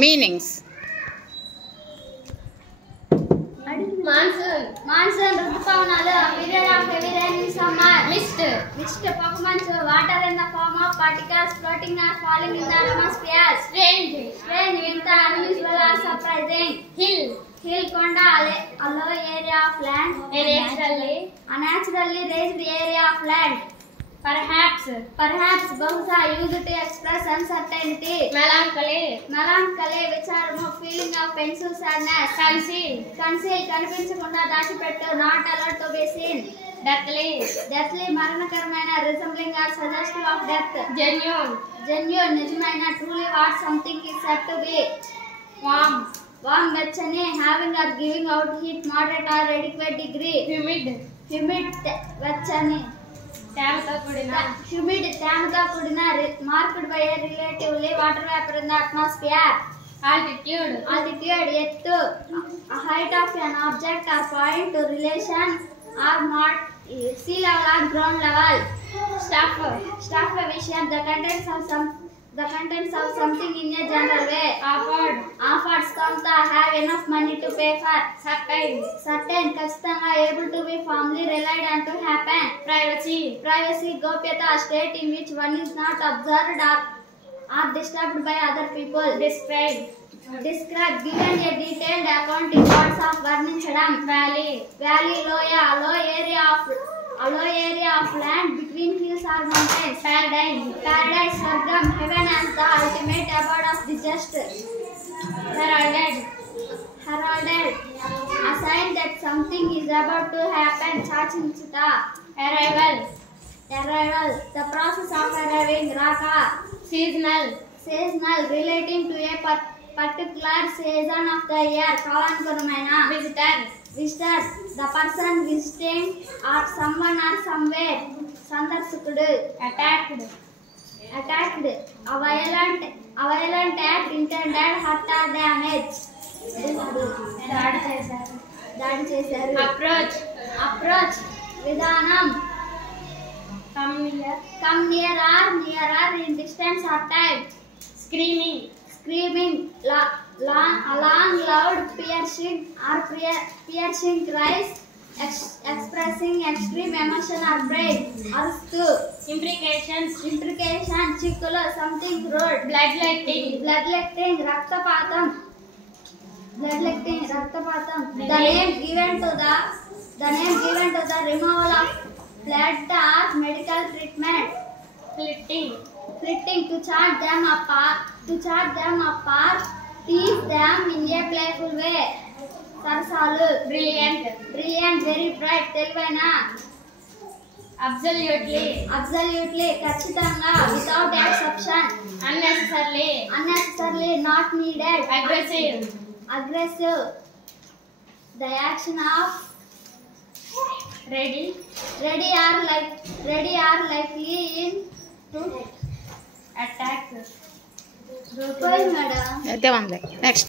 Meanings monsoon ఋతుపవనాలు period of heavy rain in summer mist పొగమంచు water in the form of particles floating or falling in the atmosphere strange వింత unusual or surprising hill కొండ a low area of land naturally raised area of land perhaps bahusha used to express uncertainty melancholy which are more feeling of pensive sadness conceal కనిపించకుండా దాచిపెట్టు not allowed to be seen deathly మరణకరమైన resembling or suggestive of death genuine నిజమైన truly what something is said to be warm వెచ్చని having or giving out heat moderate or adequate degree humid వెచ్చని తేమతో కూడిన marked by a relatively water vapor in the atmosphere altitude ఎత్తు height of an object or point to relation or not sea level or ground level stuff విషయం the contents of something in a general way offered కొంత have enough money to pay for certain ఖచ్చితంగా able to be firmly relied on to happen privacy గోప్యత state in which one is not observed or disturbed by other people describe given a detailed account in words of వర్ణించడం valley low area of land between hills or mountains paradise swargam heaven as the ultimate abode of the just heralded a sign that something is about to happen chachinchuta arrival the process of arriving raka seasonal relating to a particular season of the year kalankuramaina visitor the person visiting or someone or somewhere సందర్శకుడు attacked a violent act intended hurt or damage దాడి చేశారు approach విధానం come nearer in distance or time screaming long loud piercing cries expressing extreme emotion or pain అరుస్తూ implication చిక్కులు something rude bloodletting రక్తపాతం the name given to the removal of blood or medical treatment flitting to charge them apart tease them in a playful way Sarasalu brilliant very bright తెలివైన absolutely ఖచ్చితంగా without exception unnecessarily not needed aggressive the action of ready are likely in to attack. Madam. Next.